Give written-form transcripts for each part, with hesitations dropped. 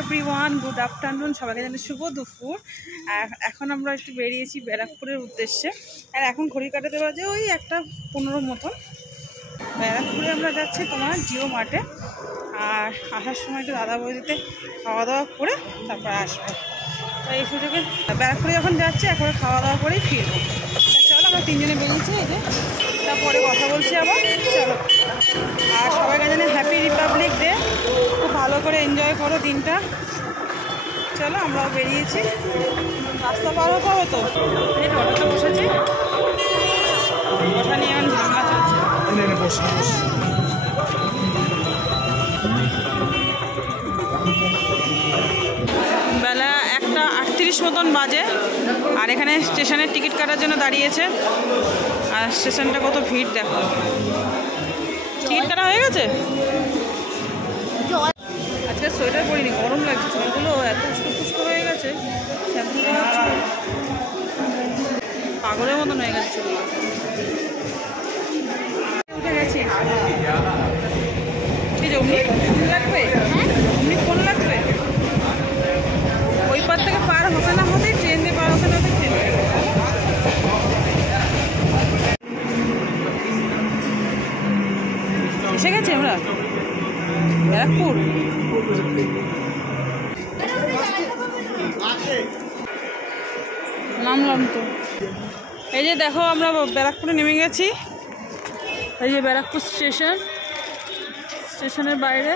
Everyone, good afternoon. সবাইকে জানাই শুভ দুপুর। এখন আমরা একটু বেরিয়েছি ব্যারাকপুরের উদ্দেশ্যে। আর এখন ঘড়ি কাটাতে বাজে ওই 1:15 মতন। ব্যারাকপুরে আমরা যাচ্ছি তোমার জিও মার্টে। আর আসার সময় একটু দাদা বৌদিতে খাওয়া দাওয়া করে তারপরে আসবো। তাই এই সুযোগে ব্যারাকপুরে যখন যাচ্ছি এখন খাওয়া দাওয়া করেই ফিরবো। চলো আমরা তিনজনে বেরিয়েছি, এই যে তারপরে কথা বলছি আবার। চলো, আর সবাইকে জানাই হ্যাপি রিপাবলিক ডে। খুব ভালো করে এনজয় করো দিনটা। চলো আমরাও বেরিয়েছি, রাস্তা পার হতে হবে তো। এই অটোতে বসেছি, ওঠা নিয়ে এখন ঝামেলা চলছে। বেলা 1:38 মতন বাজে। আর এখানে স্টেশনের টিকিট কাটার জন্য দাঁড়িয়েছে। আর স্টেশনটা কত ভিড় দেখো। টিকিট কাটা হয়ে গেছে। আজকে সোয়েটার পরিনি, গরম লাগছে। চুলগুলো এত উস্কো হয়ে গেছে, পাগলের মতন হয়ে গেছে চুলগুলো। উঠে গেছি। ঠিক আছে, অমনি ফোন লাগবে, অমনি ফোন লাগবে। ওই পার থেকে পার হতে না হতে ট্রেন দিয়ে পার হতে না হতে ট্রেন। এসে গেছি আমরা ব্যারাকপুর। নামলাম তো। এই যে দেখো আমরা ব্যারাকপুরে নেমে গেছি। এই যে ব্যারাকপুর স্টেশন, স্টেশনের বাইরে।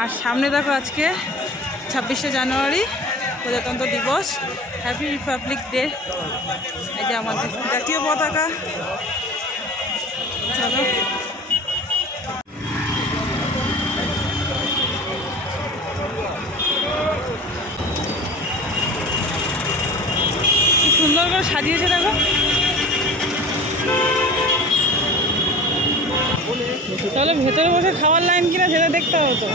আর সামনে দেখো আজকে 26শে জানুয়ারি, প্রজাতন্ত্র দিবস, হ্যাপি রিপাবলিক ডে। এই যে আমাদের জাতীয় পতাকা। চলো সুন্দর করে সাজিয়েছে দেখো। তাহলে ভেতরে বসে খাওয়ার লাইন কিনা সেটা দেখতে হবে তো।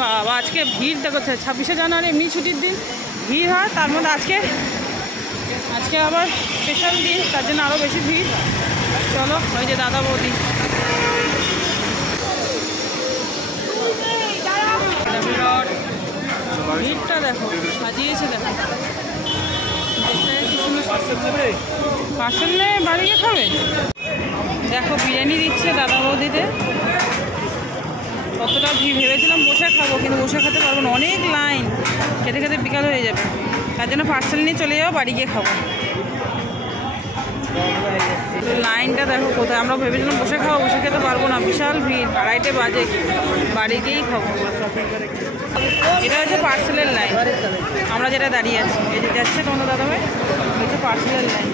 বাবা আজকে ভিড় দেখো। 26শে জানুয়ারি এমনি ছুটির দিন, ভিড় হয়। তার মধ্যে আজকে আবার স্পেশাল দিন, তার জন্য আরও বেশি ভিড়। চলো, ওই যে দাদা বৌদি। ভিড়টা দেখো, সাজিয়েছে দেখো। পার্সেল নিয়ে বাড়ি গিয়ে খাবে। দেখো বিরিয়ানি দিচ্ছে দাদা বৌদিতে। কতটা ভিড়। ভেবেছিলাম বসে খাবো, কিন্তু বসে খেতে পারবো না, অনেক লাইন। খেতে খেতে বিকাল হয়ে যাবে। তার জন্য পার্সেল নিয়ে চলে যাবো, বাড়ি গিয়ে খাবো। লাইনটা দেখো কোথায়। আমরা ভেবেছিলাম বসে খাবো, বসে খেতে পারবো না, বিশাল ভিড়। 2:30 বাজে, বাড়ি গিয়েই খাবো। এটা হচ্ছে পার্সেলের লাইন, আমরা যেটা দাঁড়িয়ে আছি। এই যে যাচ্ছে তোমাদের দাদাভাই, হচ্ছে পার্সেলের লাইন।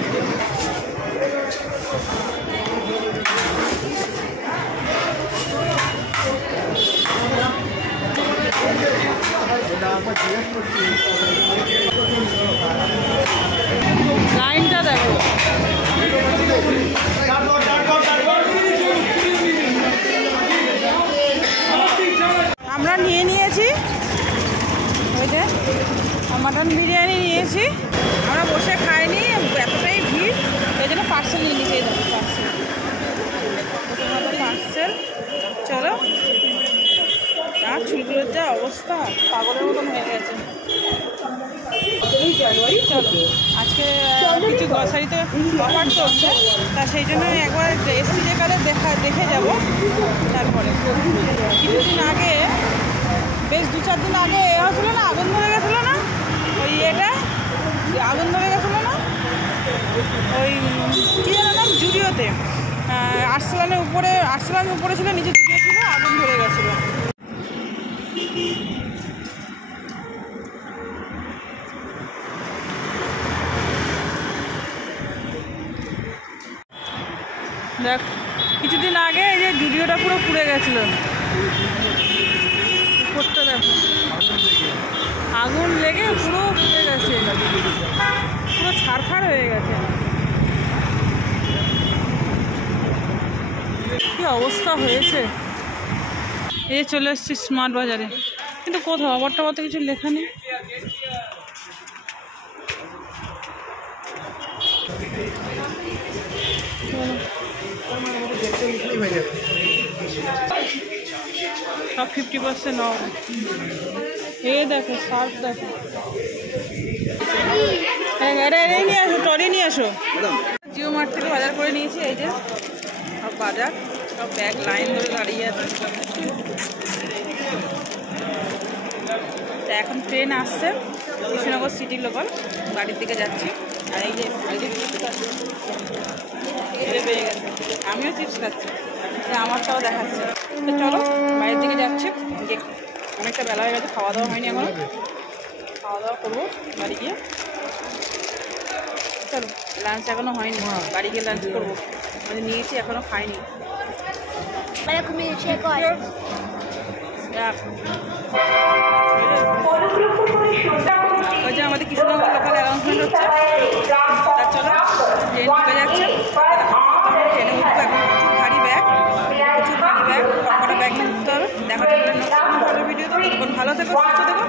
লাইনটা দেখো। আমরা নিয়েছি ওই যে মাটন বিরিয়ানি নিয়েছি। আমরা বসে খাইনি, এতটাই ভিড়, এই জন্য পার্সেল নিয়ে নিয়েছি। এই দেখো পার্সেল। চলো, আর চুলগুলোর যা অবস্থা, পাগলের মতন হয়ে গেছে। চলো, আজকে কিছু গ্রসারিতে অফার চলছে, তা সেই জন্য একবার এসছি যেখানে দেখে যাব। তারপরে কিছুদিন আগে, বেশ 2-4 দিন আগে হয়েছিল না, আগুন ধরে গেছিলো না, ওই আগুন ধরে গেছিলো না, ওই কী জানো নাম, জুডিওতে। আর্সেলানের উপরে ছিল, নিচে জুডিও ছিল, আগুন ধরে গেছিলো। দেখ, কিছুদিন আগে এই যে জুডিওটা পুরো পুড়ে গেছিল। উপরটা দেখো, আগুন লেগে পুরো পুড়ে গেছে, পুরো ছারখার হয়ে গেছে। কি অবস্থা হয়েছে। এই চলে এসেছি স্মার্ট বাজারে, কিন্তু কোথাও আবার টাবার তো কিছু লেখা নেই। চলো সব 50% অফ। এ দেখো সার্ফ দেখো, নিয়ে আসো, ট্রলি নিয়ে আসো। জিও মার্ট থেকে বাজার করে নিয়েছি, এই যে সব বাজার, সব ব্যাগ লাইন ধরে দাঁড়িয়ে আছে। এখন ট্রেন আসছে কৃষ্ণনগর সিটি লোকাল, বাড়ির দিকে যাচ্ছি। আর এই যে পেয়ে গেছে, আমিও চিপস খাচ্ছি, আমারটাও দেখাচ্ছে। তো চলো বাড়ির দিকে যাচ্ছি, অনেকটা বেলা হয়ে গেছে, খাওয়া দাওয়া হয়নি এখনো, খাওয়া দাওয়া করবো বাড়ি গিয়ে। চলো, লাঞ্চ এখনো হয়নি, বাড়ি গিয়ে লাঞ্চ করবো, মানে নিয়েছি এখনো খাইনি। ওই যে আমাদের কৃষ্ণনগর লোকাল অ্যানাউন্সমেন্ট হচ্ছে, তার চলো ট্রেন ঢুকে যাচ্ছে, ট্রেনে উঠবো। এখন প্রচুর ভারী ব্যাগ, কটা ব্যাগ নিয়ে উঠতে হবে। দেখা যাবে ভালো ভিডিও। তো ভালো থেকো, সুস্থ থেকো।